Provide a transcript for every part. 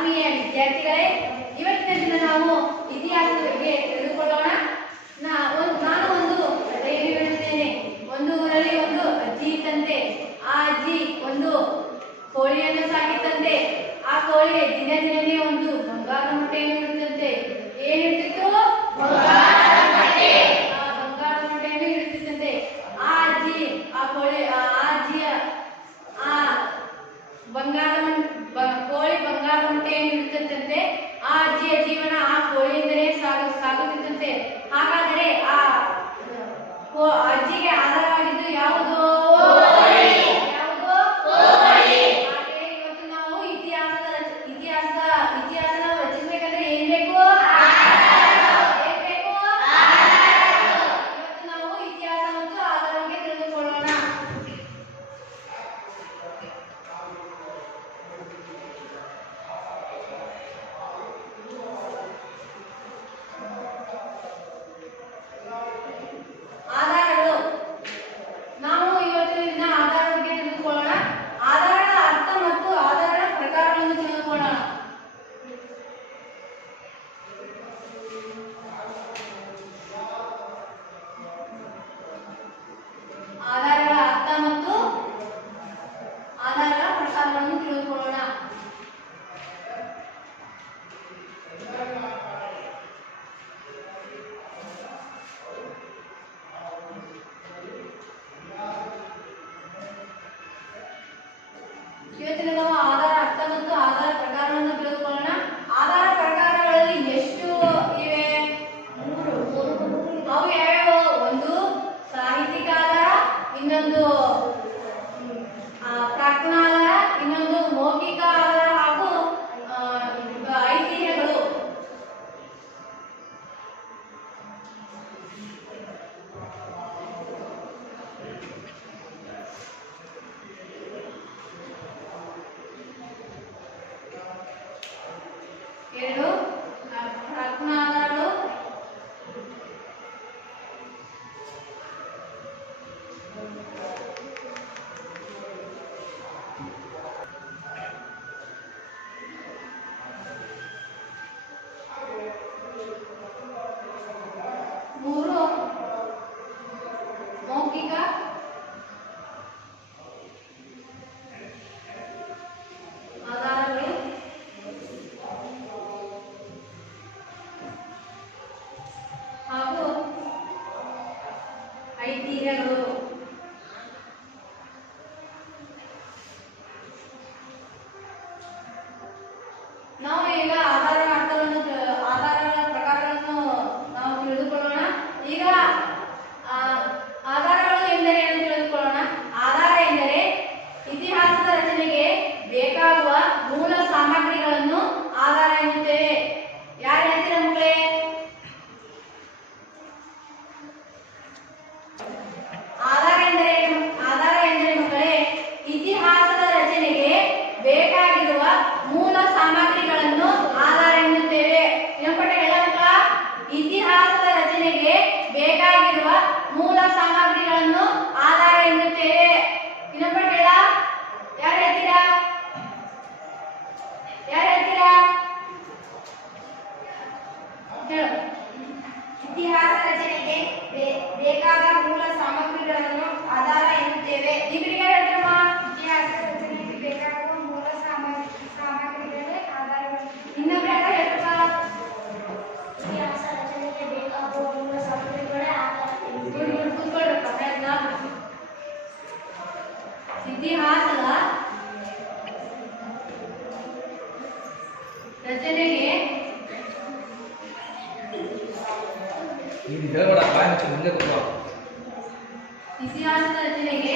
ಆತ್ಮೀಯ ವಿದ್ಯಾರ್ಥಿಗಳೇ, ಇವತ್ತಿನ ದಿನ ನಾವು ಇತಿಹಾಸದ ಬಗ್ಗೆ ತಿಳಿದುಕೊಳ್ಳೋಣ ನಾನು ಒಂದು ಕಥೆಯಲ್ಲಿ ಹೇಳುತ್ತೇನೆ. ಒಂದು ಊರಲ್ಲಿ ಒಂದು ಅಜ್ಜಿ ಇತ್ತಂತೆ ಆ ಅಜ್ಜಿ ಒಂದು ಕೋಳಿಯನ್ನು ಸಾಕಿತ್ತಂತೆ ಆ ಕೋಳಿಗೆ ದಿನ ದಿನನೇ ಒಂದು ಆ ಅಜ್ಜಿಯ ಜೀವನ ಆ ಕೋಳಿಯಿಂದಲೇ ಸಾಗು ಸಾಗುತ್ತಿತ್ತಂತೆ ಹಾಗಾದರೆ ಆ ಯೋಜನೆಗೆ ಬೇಕಾಗಿರುವ ಮೂಲ ಸಾಮಗ್ರಿಗಳನ್ನು ಆಧಾರ ಎನ್ನುತ್ತೇವೆ. ಇತಿಹಾಸ ರಚನೆಗೆ ಬೇಕಾದ ಇತಿಹಾಸದ ರಚನೆಗೆ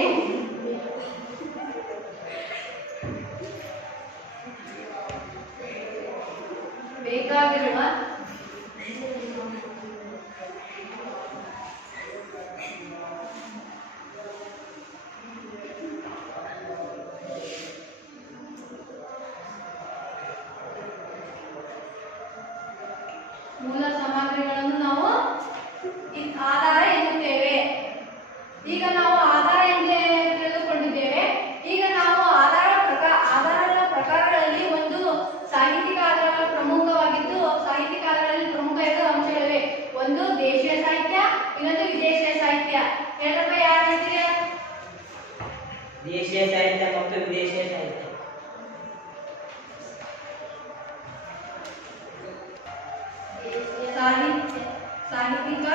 ರೀತಿಯ ಎರಡಪ್ಪ ಯಾವ ರೀತಿಯ ದೇಶೀಯ ಸಾಹಿತ್ಯ ಮತ್ತು ವಿದೇಶೀಯ ಸಾಹಿತ್ಯ ಸಾಹಿತ್ಯ ಸಾಹಿತ್ಯಿಕ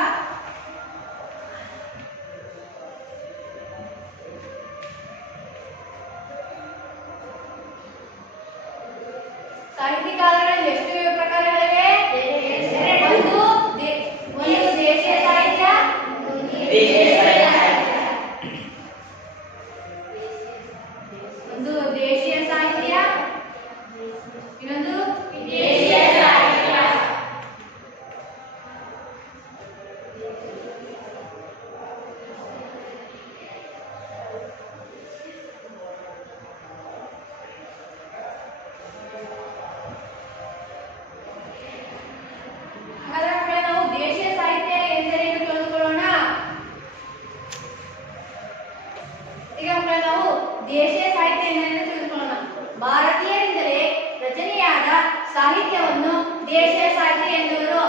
ಈಗ ಮಕ್ಕಳ ನಾವು ದೇಶೀಯ ಸಾಹಿತ್ಯ ತಿಳ್ಕೊಳ್ಳೋಣ ಭಾರತೀಯರಿಂದಲೇ ರಚನೆಯಾದ ಸಾಹಿತ್ಯವನ್ನು ದೇಶೀಯ ಸಾಹಿತ್ಯ ಎನ್ನುವರು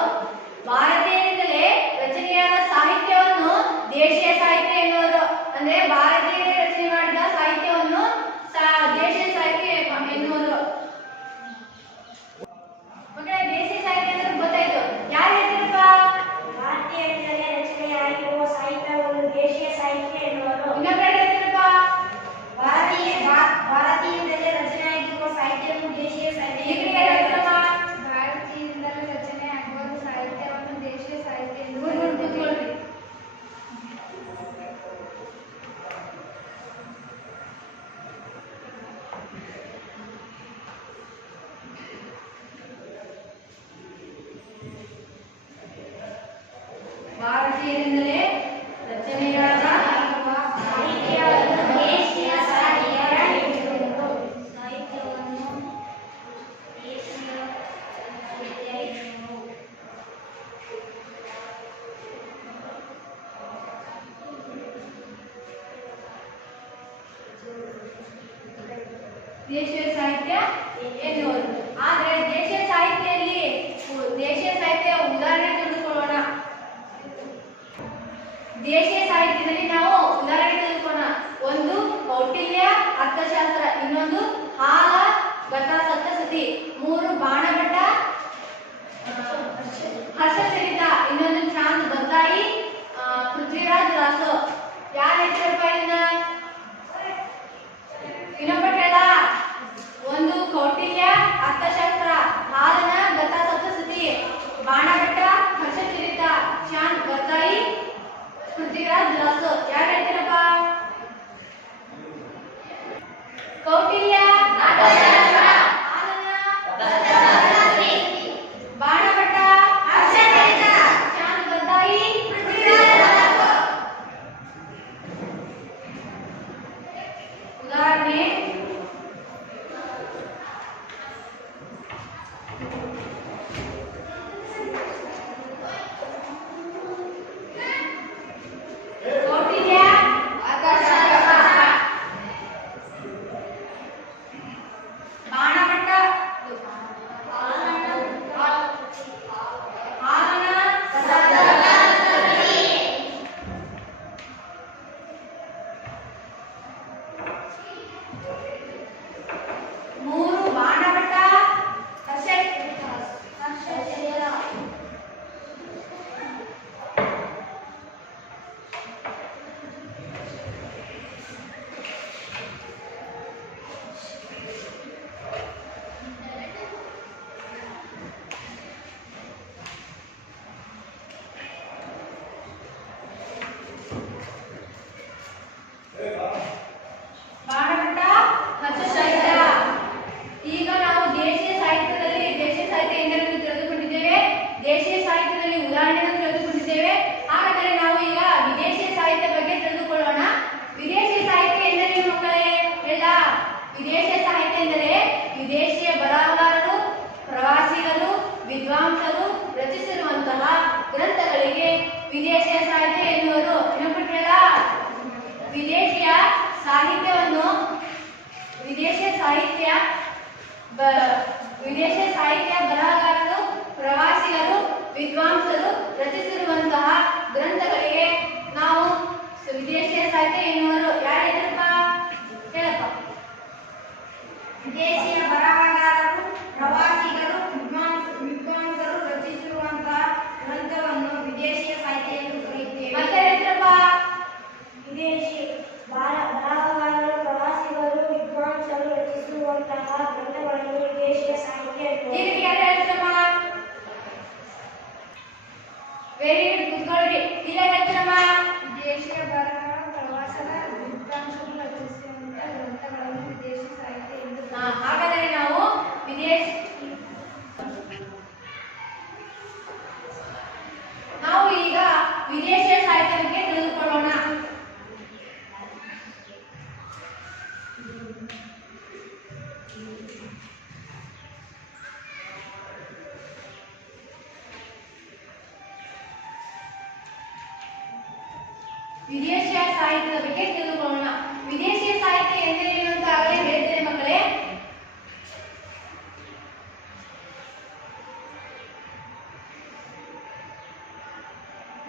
ಭಾರತ ಅರ್ಥಶಾಸ್ತ್ರ ಇನ್ನೊಂದು ಹಾಲ ಘಟಸಪ್ತಸತಿ ಮೂರು Cô đi ra.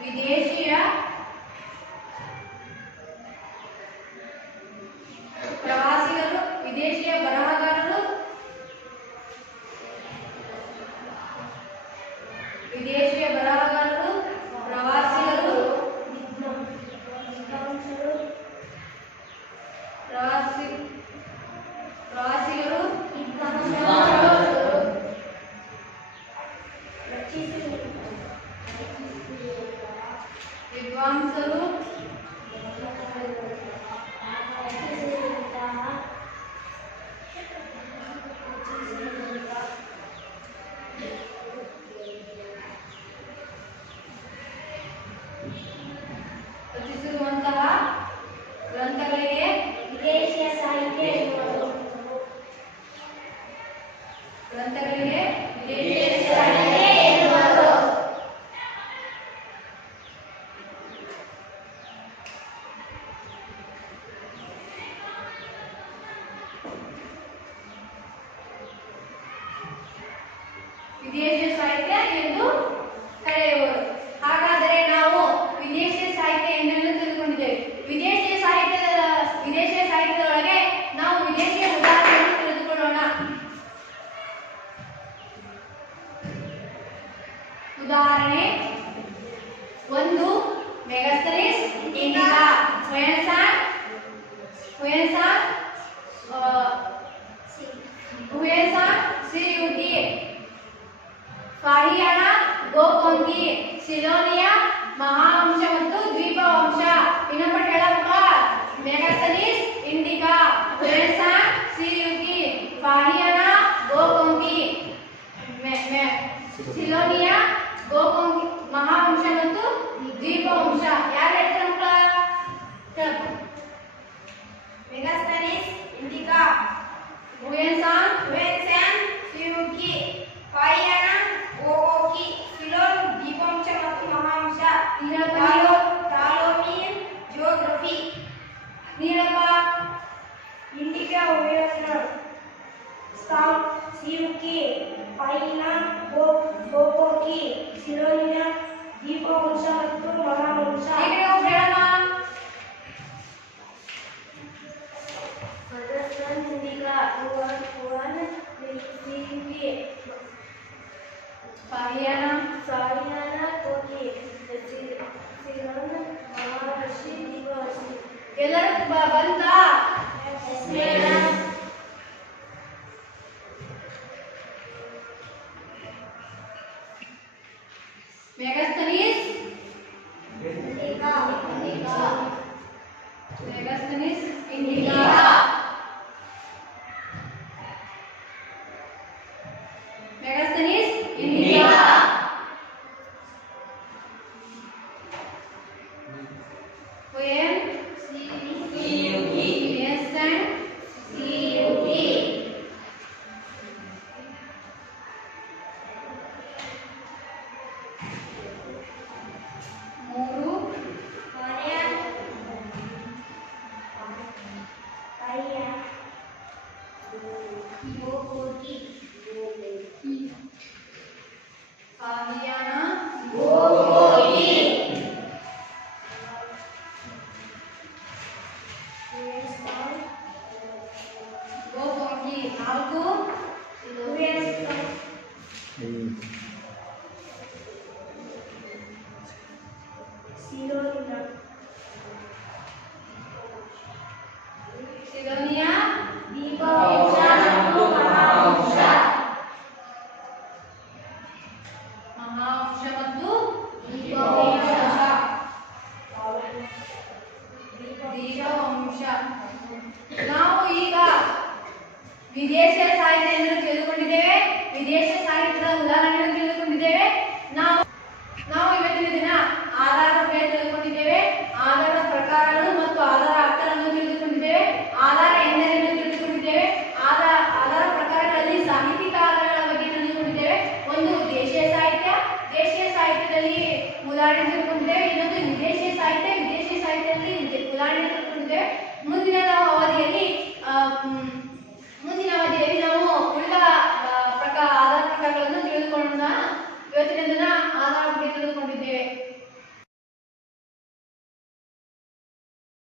విదేశీయ ప్రవాసిగలు విదేశీయ బరహగారులు విదేశీయ బరహగారులు ప్రవాసిగలు ప్రవాసి ప్రవాసిగలు రక్షించు विद्वांसरों है ಒಂದು ಮೆಗಾಸ್ಟರಿಸ್ ಇಂಡಿಕಾ ವಯಸ್ ಆರ್ ವಯಸ್ ಆರ್ ವಯಸ್ ಆರ್ ಸಿ ಯು ಟಿ ಫಾಹಿಯಾಣ ಗೋಕೊಂಗಿ ಸಿಲೋನಿಯಾ ಮಹಾವಂಶ ಮತ್ತು ದ್ವೀಪವಂಶ ಇನ್ನೊಬ್ಬರು ಹೇಳಪ್ಪ ಮೆಗಾಸ್ಟರಿಸ್ ಇಂಡಿಕಾ ವಯಸ್ ಆರ್ ಸಿ ಯು ಟಿ ಫಾಹಿಯಾಣ ಗೋಕೊಂಗಿ ಸಿಲೋನಿಯಾ